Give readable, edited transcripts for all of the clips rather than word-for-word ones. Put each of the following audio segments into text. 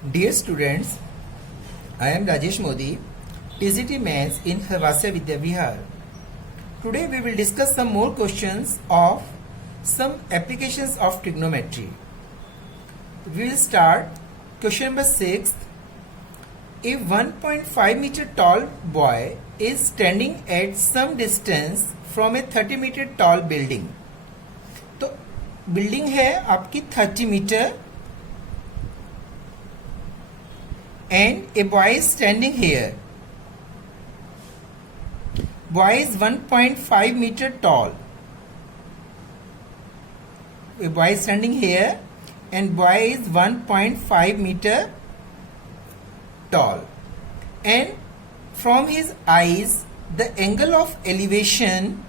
Dear students, I am Rajesh Modi, TCT Maths in Havasya Vidya Vihar. Today we will discuss some more questions of some applications of trigonometry. We will start question number 6. A 1.5 meter tall boy is standing at some distance from a 30 meter tall building. तो building है आपकी 30 metre and a boy is standing here. Boy is 1.5 meter tall. A boy is standing here and boy is 1.5 meter tall. And from his eyes, the angle of elevation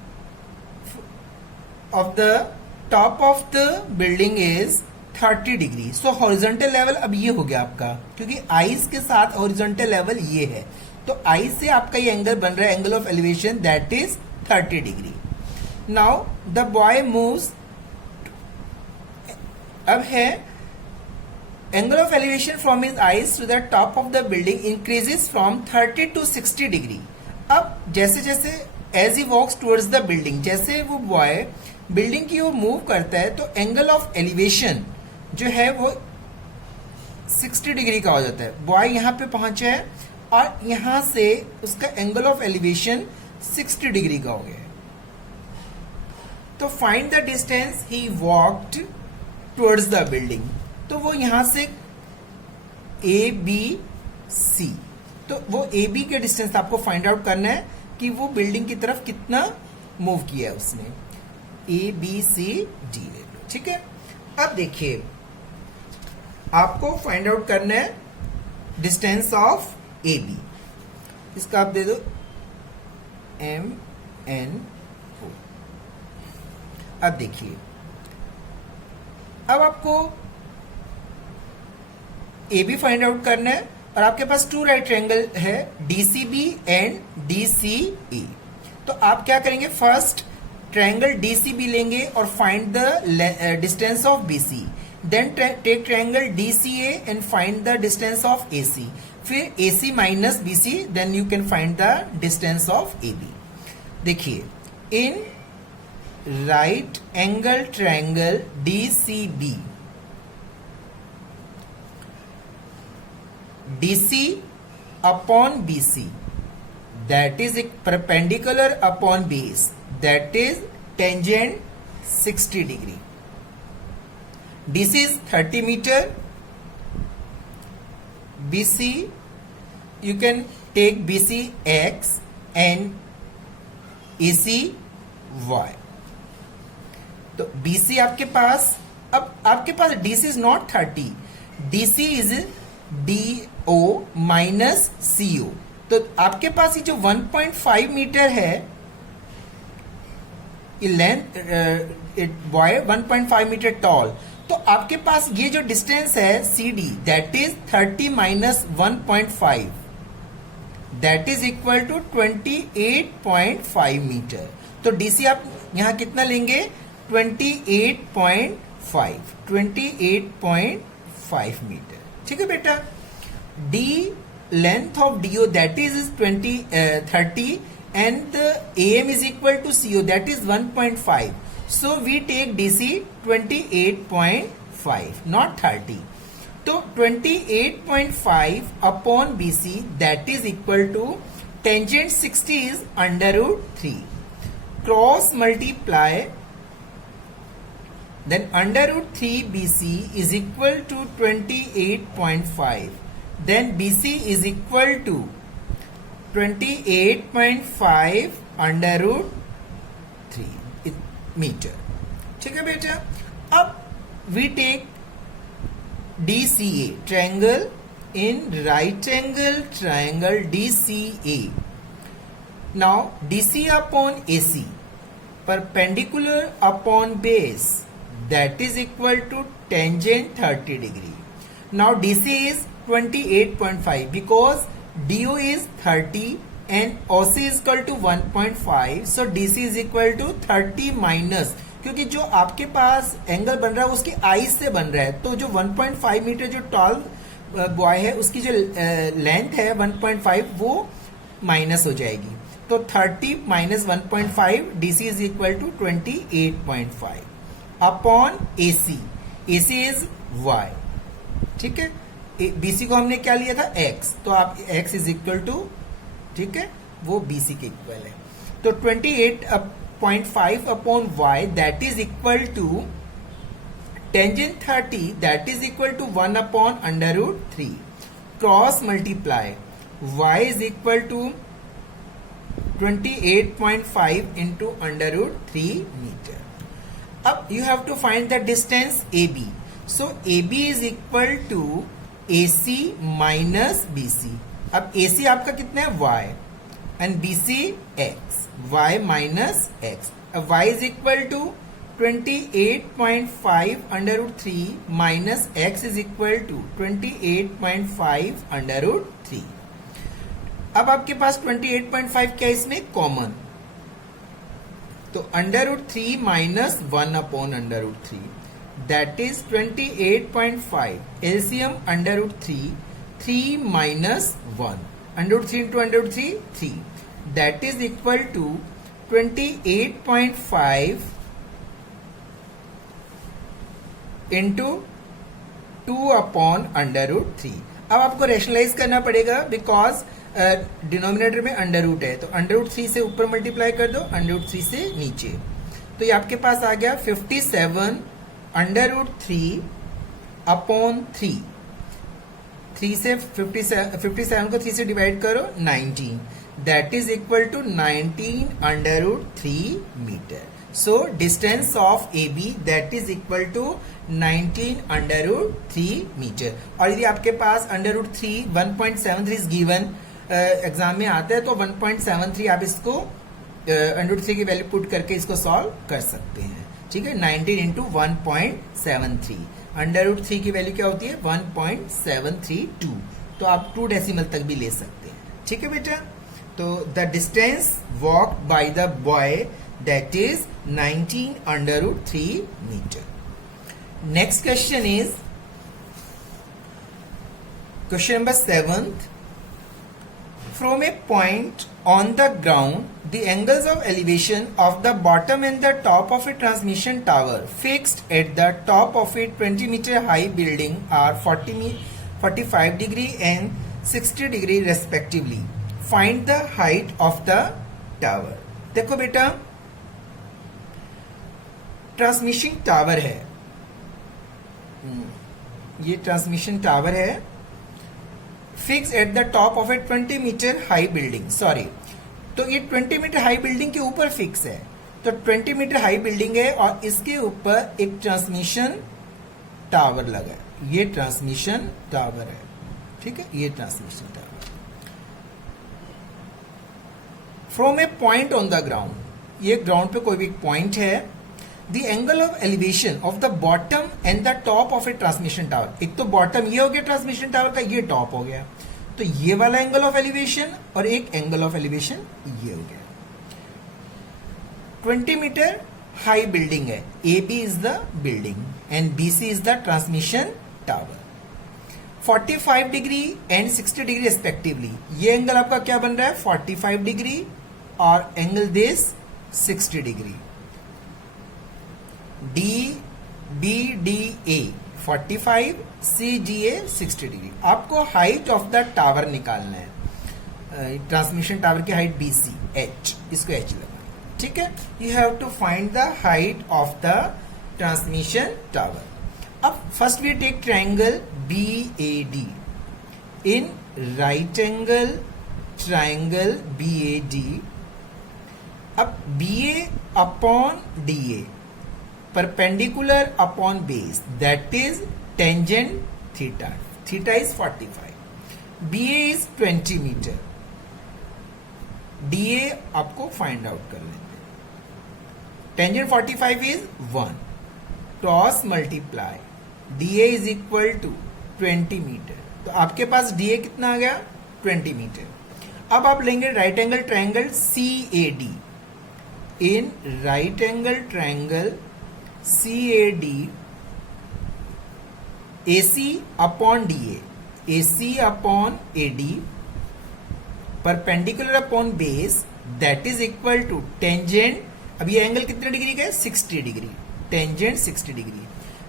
of the top of the building is 30 degree. So horizontal level अब ये हो गया आपका, क्योंकि ice के साथ horizontal level ये है, तो आइस से आपका ये एंगल बन रहा है angle of elevation that is 30 degree. Now the boy moves. अब है angle of elevation from his eyes to the top of the building increases from 30 to 60 degree. अब जैसे जैसे as he walks towards the building, जैसे वो boy building की वो move करता है तो एंगल ऑफ एलिवेशन जो है वो 60 डिग्री का हो जाता है. बॉय यहां पे पहुंचा है और यहां से उसका एंगल ऑफ एलिवेशन 60 डिग्री का हो गया. तो find the distance he walked towards the building. तो वो यहां से ए बी सी, तो वो ए बी के डिस्टेंस आपको फाइंड आउट करना है कि वो बिल्डिंग की तरफ कितना मूव किया है उसने. ए बी सी डी ले लो, ठीक है. अब देखिए आपको फाइंड आउट करना है डिस्टेंस ऑफ ए बी. इसका आप दे दो एम एन ओ. अब देखिए अब आपको ए बी फाइंड आउट करना है और आपके पास टू राइट ट्रायंगल है डीसीबी एंड डीसीए. तो आप क्या करेंगे, फर्स्ट ट्रायंगल डीसीबी लेंगे और find the distance of BC. Then take triangle DCA and find the distance of AC. फिर AC minus BC, then you can find the distance of AB. देखिए in right angle triangle DCB, DC upon BC, that is perpendicular upon base, that is tangent 60 degree. DC is 30 meter. BC, you can take BC X and AC Y. तो BC आपके पास, अब आपके पास DC is not 30, DC is DO minus CO. तो आपके पास ये जो 1.5 metre है ये लेंथ, बॉय 1.5 मीटर टॉल, तो आपके पास ये जो डिस्टेंस है CD that is 30 minus 1.5 that is equal to 28.5 metre. तो DC आप यहां कितना लेंगे, 28.5 मीटर. ठीक है बेटा. D length of DO that is 30 and the AM is equal to CO that is 1.5. So we take DC 28.5 not 30. तो 28.5 upon BC that is equal to tangent 60 is under root 3. Cross multiply, then under root 3 BC is equal to 28.5. Then BC is equal to 28.5 under root 3 meter. ठीक है बेटा. अब we take DCA triangle in right angle triangle DCA. Now DC upon AC perpendicular upon base that is equal to tangent 30 degree. Now DC is 28.5 because DO is 30 and OC is equal to 1.5. So DC is equal to 30 minus क्योंकि जो आपके पास angle बन रहा है उसकी ice से बन रहा है, तो जो 1.5 मीटर जो टॉल बॉय है उसकी जो लेंथ है 1.5 वो माइनस हो जाएगी, तो 30 minus 1.5 DC is equal to 28.5 upon AC, AC इज Y, ठीक है। BC को हमने क्या लिया था X, तो आप X इज इक्वल टू, ठीक है, वो BC के इक्वल है। तो 28.5 upon Y that is equal to tangent 30 that is equal to 1 upon under root 3 cross multiply Y is equal to 28.5 into under root 3 metre. अब you have to find the distance AB, so AB is equal to AC minus BC। अब AC आपका कितना है Y and BC X, Y minus X। अब Y is equal to 28.5 under root 3 minus X is equal to 28.5 under root 3। अब आपके पास 28.5 क्या है इसमें कॉमन, तो under root 3 minus 1 upon under root 3 that is 28.5 LCM under root 3 minus 1 under root 3 into under root 3 that is equal to 28.5 into 2 upon under root 3। अब आपको rationalise करना पड़ेगा बिकॉज डिनोमिनेटर में अंडर रूट है, तो under root 3 से ऊपर multiply कर दो, अंडर रूट 3 से नीचे, तो ये आपके पास आ गया 57 अंडर रूट 3 अपॉन 3 से 57 को 3 से डिवाइड करो 19 that is equal to 19 under root 3 metre. So distance of AB that is equal to 19 under root 3 metre. और यदि आपके पास under root 3 1.73 is given exam में आता है, तो 1.73 आप इसको अंडर रूट 3 की वैल्यू पुट करके इसको सॉल्व कर सकते हैं, ठीक है। 19 इंटू 1.73, अंडर रूट 3 की वैल्यू क्या होती है 1.732, तो आप 2 डेसिमल तक भी ले सकते हैं, ठीक है बेटा। तो the distance walk by the boy that is 19 under root 3 metre. Next question is question number 7th। From a point on the ground, the angles of elevation of the bottom and the top of a transmission tower fixed at the top of a 20-meter high building are 45 degree and 60 degree respectively. Find the height of the tower. देखो बेटा, transmission tower है, ये transmission tower है, fix at the top of a 20 metre high building, sorry, तो ये 20 metre high building के ऊपर fix है, तो 20 मीटर हाई बिल्डिंग है और इसके ऊपर एक ट्रांसमिशन टावर लगा है, ये ट्रांसमिशन टावर है, ठीक है, ये transmission tower. From a point on the ground, ये ग्राउंड पे कोई भी पॉइंट है, the angle of elevation of the bottom and the top of A transmission tower, एक तो बॉटम ये हो गया ट्रांसमिशन टावर का, ये टॉप हो गया, तो ये वाला एंगल ऑफ एलिवेशन और एक एंगल ऑफ एलिवेशन ये हो गया। 20 मीटर हाई बिल्डिंग है, AB is the building and BC is the transmission tower. 45 degree and 60 degree respectively, ये एंगल आपका क्या बन रहा है 45 डिग्री और angle this 60 degree. DBDA 45, CGA 60 degree. आपको हाइट ऑफ द टावर निकालना है, ट्रांसमिशन टावर की हाइट BC H, इसको H लगा, ठीक है। You have to find the height of the transmission tower. अब first we take triangle BAD, in right angle triangle BAD, अब BA upon DA perpendicular upon base that is tangent theta, theta is 45, BA is 20 meter, DA आपको find out कर लेते हैं। Tangent 45 is 1, cross multiply DA is equal to 20 metre, तो आपके पास DA कितना आ गया 20 metre. अब आप लेंगे right angle triangle CAD, in right angle triangle CAD AC upon DA, AC upon AD perpendicular upon base that is equal to tangent. अब ये angle कितने डिग्री का है? 60 degree. Tangent 60 degree.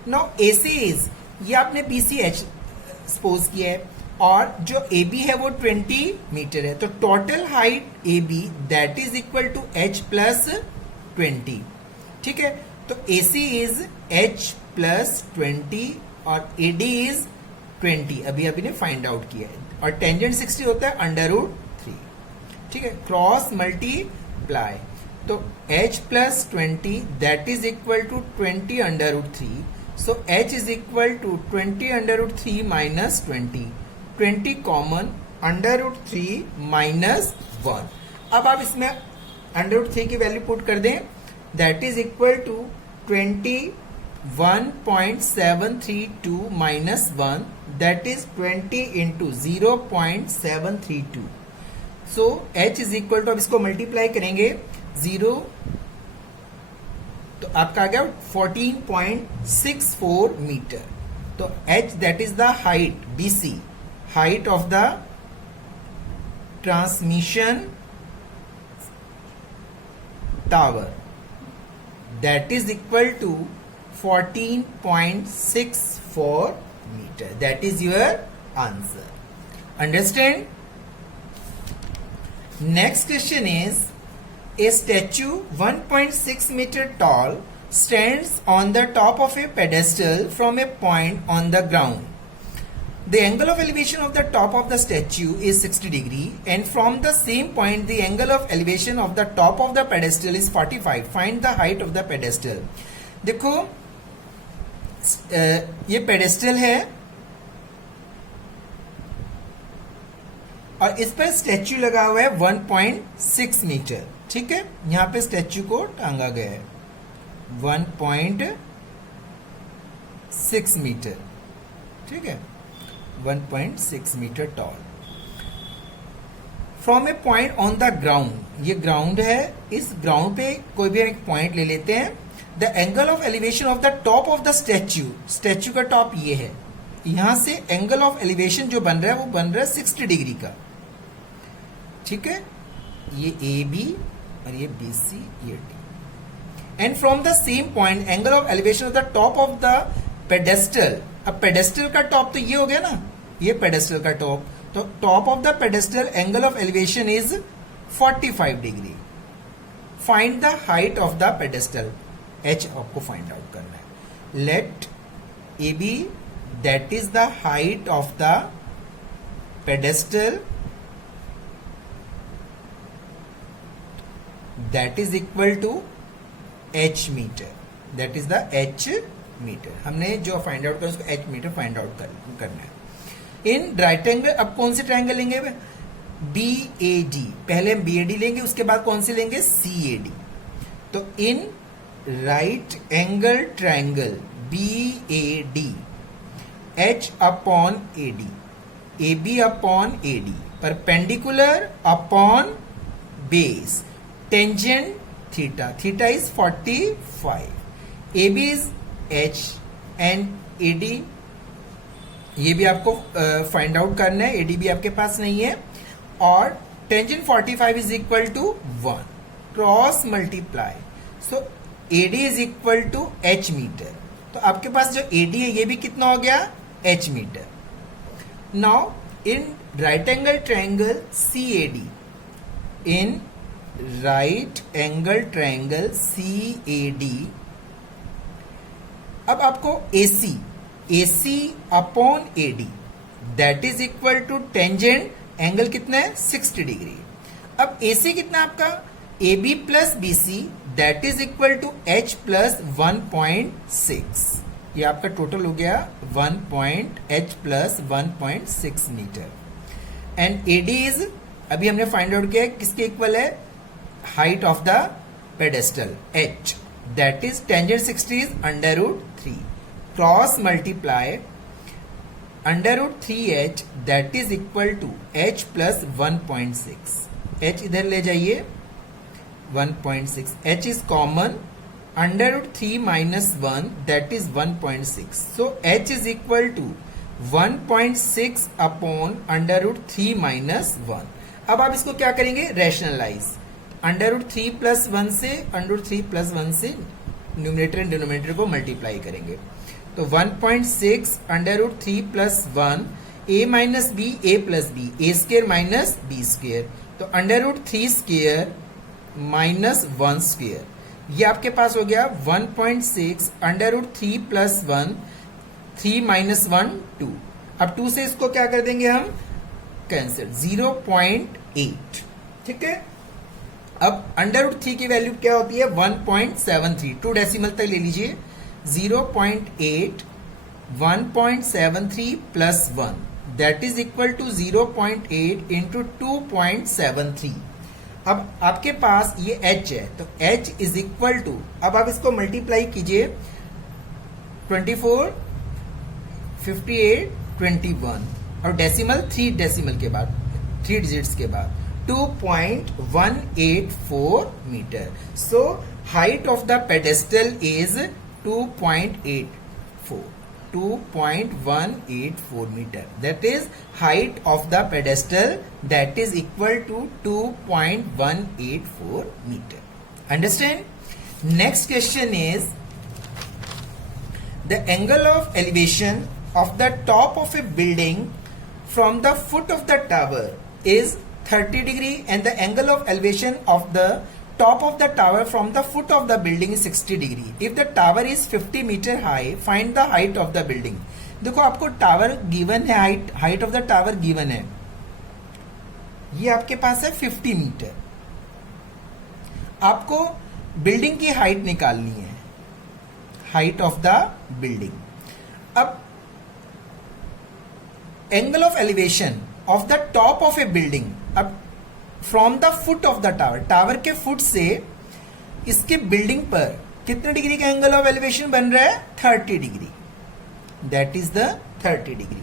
Now AC is, ये आपने BCH suppose किया है और जो AB है वो 20 मीटर है. तो total height AB that is equal to H plus 20. ठीक है, तो AC इज H प्लस 20 और AD इज 20. अभी ने फाइंड आउट किया है. और टेंजेंट 60 होता है √3. ठीक है, क्रॉस मल्टीप्लाई. तो H plus 20 that is equal to 20 √3. So H is equal to 20 √3 minus 20. 20 common, √3 minus 1. अब आप इसमें √3 की वैल्यू पुट कर दें. That is equal to 21.732 minus 1. That is 20 into 0.732. So H is equal to, अब इसको multiply करेंगे 0, तो आपका आ गया 14.64 मीटर. तो H that is the height, BC height of the transmission tower that is equal to 14.64 meter. That is your answer. Understand? Next question is, a statue 1.6 meter tall stands on the top of a pedestal from a point on the ground. The angle of elevation of the top of the statue is 60 degree and from the same point the angle of elevation of the top of the pedestal is 45. Find the height of the pedestal. देखो ये pedestal है और इस पर statue लगा हुआ है 1.6 metre. ठीक है, यहां पे स्टैच्यू को टांगा गया है 1.6 मीटर. ठीक है, 1.6 metre tall. From a point on the ground, ये ग्राउंड है, इस ग्राउंड पे कोई भी एक पॉइंट ले लेते हैं. The angle of elevation of the top of the statue, statue का टॉप ये है, यहां से एंगल ऑफ एलिवेशन जो बन रहा है वो बन रहा है 60 डिग्री का. ठीक है, ये AB और ये BC, ये D. And from the same point angle of elevation of the top of the pedestal. अब पेडेस्टल का टॉप तो ये हो गया ना, ये पेडेस्टल का टॉप. तो top of the pedestal angle of elevation is 45 degree. Find the height of the pedestal. H आपको फाइंड आउट करना है. Let AB that is the height of the pedestal that is equal to H metre. That is the H metre. हमने जो find out करना उसको H metre find out करना है. इन right angle, अब कौन से ट्रायंगल लेंगे? BAD. पहले हम BAD लेंगे, उसके बाद कौन से लेंगे? CAD. तो इन right angle triangle BAD, H upon AD, AB upon AD, perpendicular upon base, tangent theta. Theta is 45. AB is H and AD, ये भी आपको फाइंड आउट करना है. AD भी आपके पास नहीं है. और tangent 45 is equal to 1. Cross multiply. So AD is equal to H metre. तो आपके पास जो AD है ये भी कितना हो गया? H metre. Now in right angle triangle CAD, in right angle triangle CAD, अब आपको AC upon AD that is equal to tangent angle कितना है? 60 डिग्री. अब AC कितना आपका? AB plus BC that is equal to H plus 1.6. ये आपका total हो गया H plus 1.6 metre. And AD is, अभी हमने फाइंड आउट किया किसके इक्वल है? Height of the pedestal H that is tangent 60 is √3. Cross multiply √3H that is equal to H plus 1.6. H इधर ले जाइए 1.6. H is common. √3 minus 1 that is 1.6. So H is equal to 1.6 upon under root 3 minus 1। अब आप इसको क्या करेंगे, rationalise. Under root 3 plus 1 से under root 3 plus 1 से न्यूमरेटर एंड डिनोमिनेटर को मल्टीप्लाई करेंगे। तो 1.6 under root 3 plus 1, a minus b, a plus b, a square minus b square, तो under root 3 square minus 1 square. ये आपके पास हो गया 1.6 अंडर रूट 3 प्लस 1, 3 माइनस 1 2। अब 2 से इसको क्या कर देंगे हम, कैंसिल, 0.8। ठीक है। अब अंडर रूट 3 की वैल्यू क्या होती है, 1.73। 2 डेसिमल तक ले लीजिए, 0.8 1.73 plus 1 that is equal to 0.8 into 2.73। अब आपके पास ये h है, तो h इज इक्वल टू, अब आप इसको मल्टीप्लाई कीजिए, 24 58 21 और डेसिमल 3 डेसिमल के बाद, 3 डिजिट्स के बाद 2.184 metre. So height of the pedestal is 2.184 meter. That is height of the pedestal, that is equal to 2.184 meter. Understand? Next question is the angle of elevation of the top of a building from the foot of the tower is 30 degree and the angle of elevation of the top of the tower from the foot of the building is 60 degree. If the tower is 50 meter high, find the height of the building. देखो आपको tower given है, height of the tower given है, ये आपके पास है 50 metre. आपको building की height निकालनी है, हाइट ऑफ द बिल्डिंग। अब angle of elevation of the top of a building, अब from the foot of the tower, tower के फुट से इसके बिल्डिंग पर कितने डिग्री का एंगल ऑफ एलिवेशन बन रहा है, 30 degree, that is the 30 degree.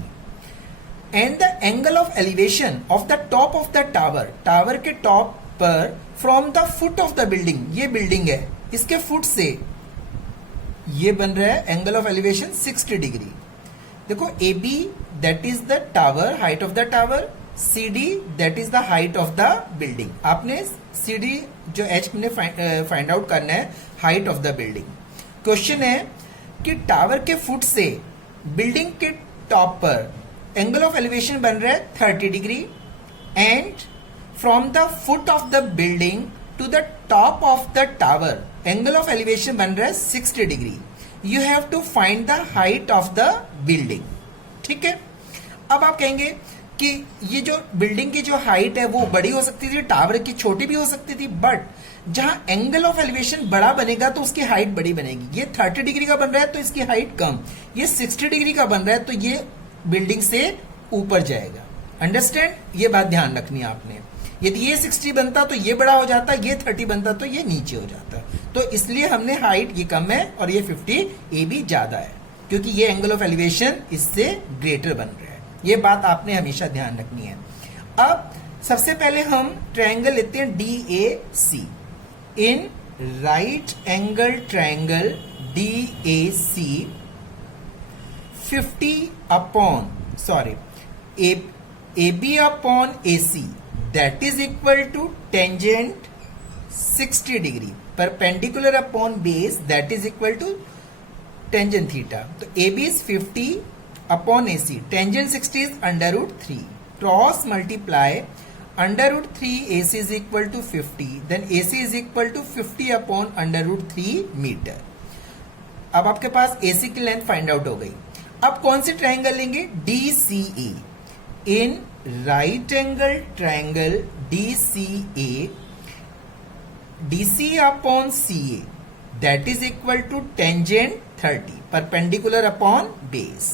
And the angle of elevation of the top of the tower, tower के टॉप पर from the foot of the building, ये बिल्डिंग है, इसके फुट से ये बन रहा है एंगल ऑफ एलिवेशन 60 डिग्री। देखो A B that is the tower, height of the tower, CD that is the height of the building. आपने CD जो H ने फाइंड आउट करना है, height of the building. Question है कि tower के foot से बिल्डिंग के टॉप पर एंगल ऑफ एलिवेशन बन रहा है 30 degree and from the foot of the building to the top of the tower angle of elevation बन रहा है 60 degree. You have to find the height of the building. ठीक है। अब आप कहेंगे कि ये जो बिल्डिंग की जो हाइट है वो बड़ी हो सकती थी, टावर की छोटी भी हो सकती थी, बट जहां एंगल ऑफ एलिवेशन बड़ा बनेगा तो उसकी हाइट बड़ी बनेगी। ये 30 डिग्री का बन रहा है तो इसकी हाइट कम, ये 60 डिग्री का बन रहा है तो ये बिल्डिंग से ऊपर जाएगा। अंडरस्टैंड? ये बात ध्यान रखनी है आपने। यदि ये 60 बनता तो ये बड़ा हो जाता, ये 30 बनता तो ये नीचे हो जाता। तो इसलिए हमने हाइट ये कम है और ये 50 ए भी ज्यादा है, क्योंकि ये एंगल ऑफ एलिवेशन इससे ग्रेटर बन रहा है। ये बात आपने हमेशा ध्यान रखनी है। अब सबसे पहले हम ट्रायंगल लेते हैं DAC। In right angle triangle DAC 50 upon AB upon AC that is equal to tangent 60 degree, perpendicular upon base that is equal to tangent theta. तो AB is 50 upon AC, tangent 60 is under root 3, cross multiply under root 3 AC is equal to 50, then AC is equal to 50 upon under root 3 meter। अब आपके पास AC की length find out हो गई। अब कौन सी triangle लेंगे, DCA। In right angle triangle DCA, DC upon CA that is equal to tangent 30, perpendicular upon base।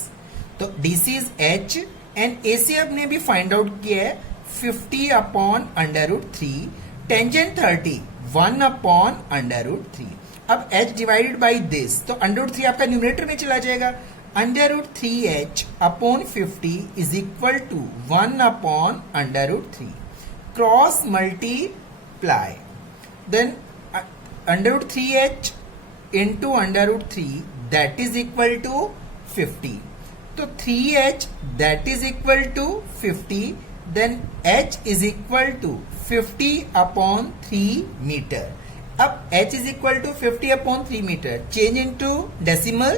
तो DC is H and AC आपने भी फाइंड आउट किया है 50 upon under root 3, tangent 30 1 upon under root 3। अब H divided by this, तो under root 3 आपका numerator में चला जाएगा। Under root 3H upon 50 is equal to 1 upon under root 3, cross multiply, then under root 3H into under root 3 that is equal to 50। तो 3h that is equal to 50, then h is equal to 50/3 metre. अब h is equal to 50/3 metre, change into decimal,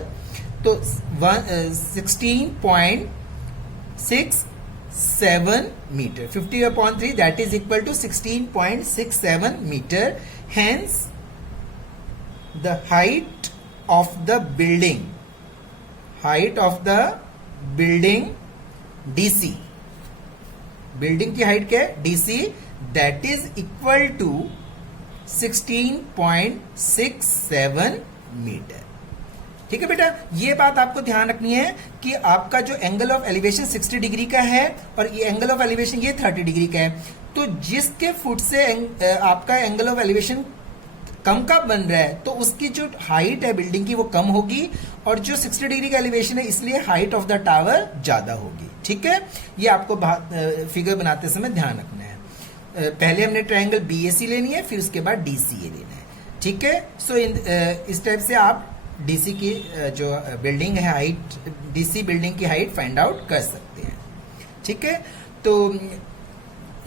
तो 16.67 metre. 50/3 that is equal to 16.67 metre. Hence the height of the building, DC, building की height क्या है? DC, that is equal to 16.67 metre. ठीक है बेटा, ये बात आपको ध्यान रखनी है कि आपका जो एंगल ऑफ एलिवेशन 60 डिग्री का है और ये एंगल ऑफ एलिवेशन ये 30 डिग्री का है. तो जिसके फुट से आपका एंगल ऑफ एलिवेशन कम का बन रहा है तो उसकी जो हाइट है बिल्डिंग की वो कम होगी, और जो 60 डिग्री का एलिवेशन है इसलिए हाइट ऑफ द टावर ज्यादा होगी. ठीक है, ये आपको फिगर बनाते समय ध्यान रखना है. पहले हमने ट्रायंगल BAC लेनी है, फिर उसके बाद DCA लेना है. ठीक है, सो इस टाइप से आप DC की जो बिल्डिंग है हाइट, DC बिल्डिंग की हाइट फाइंड आउट कर सकते हैं. ठीक है, तो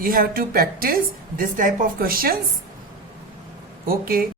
you have to practise this type of questions. Okay.